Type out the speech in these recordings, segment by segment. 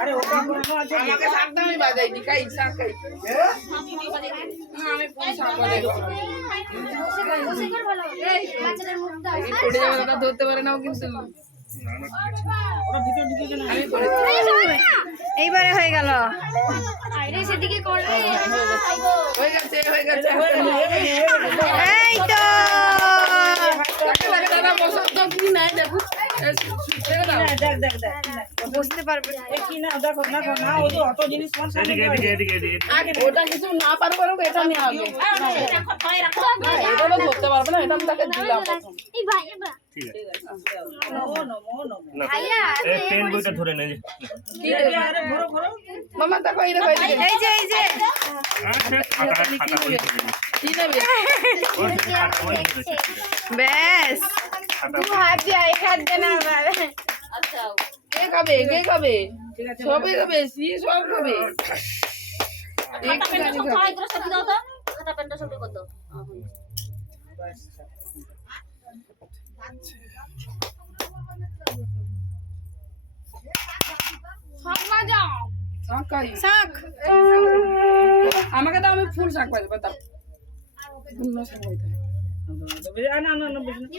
আরে ওটা কোনো আছে আমাকে শাকটা আমি বাজাই দি খাই শাক খাই আমি পুরো শাক বাজাই এই পড়ে যাবে না ধরতে পারে না কিন্তু ওটা ভিতর ঢুকে গেল আমি করে এইবারে হয়ে গেল। হয়ে গেছে এই তো দাদা মশলা তো কি নাই দেখো দেখ দেখ দেখ বুঝতে পারবে। কি না দেখো দেখো না ওই যে অত জিনিস কোন সামনে আগে ওটা কিছু না পারবো এটা নিয়ে আগে এটা তো ধরতে পারবে না এটা আমি তাকে দিলাম প্রথম কি আরে ঘোরো ঘোরো মামা দেখো এই দেখো এই যে কি নেবে ব্যাস হাত দিয়ে এক হাত দেন আবার। কে খাবে সবই খাবে সি সব খাবে শাক খাই শাক আমাকে তো আমি ফুল শাক পাই বাতাও অন্য শাক পাই না না না বুঝলি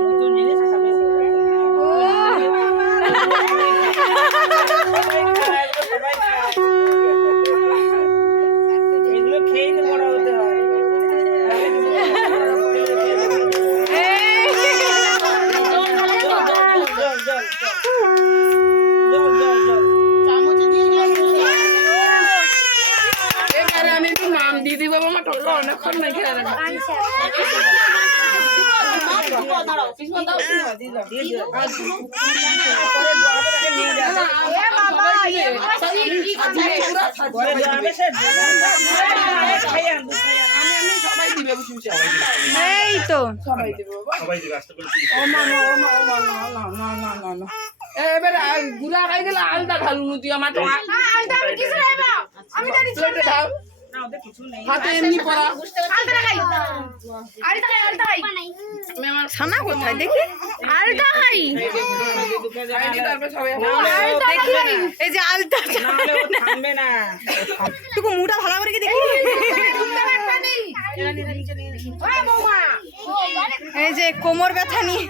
নতুন জিনিস খাবে সবাই খায় এগুলো খেয়ে তো বড় হতে হয় এবারে আমি একটু নাম দিয়ে দিব মামা টোটো অনেকক্ষণ নাই খেয়ে রাখা সবাই দিবে এই তো সবাই দিবে এবারে গুলা খাই গেলে আলদা ঢালু তুই আমার তো প্লেটে ঢাল হাতে এমনি পড়া ছানা কোথায় দেখি আলতা খাই তারপরে সবাই দেখি এই যে আলতা থামবে না টুকু মুটা ভালো করে কি দেখি এই যে কোমর ব্যথা নিয়ে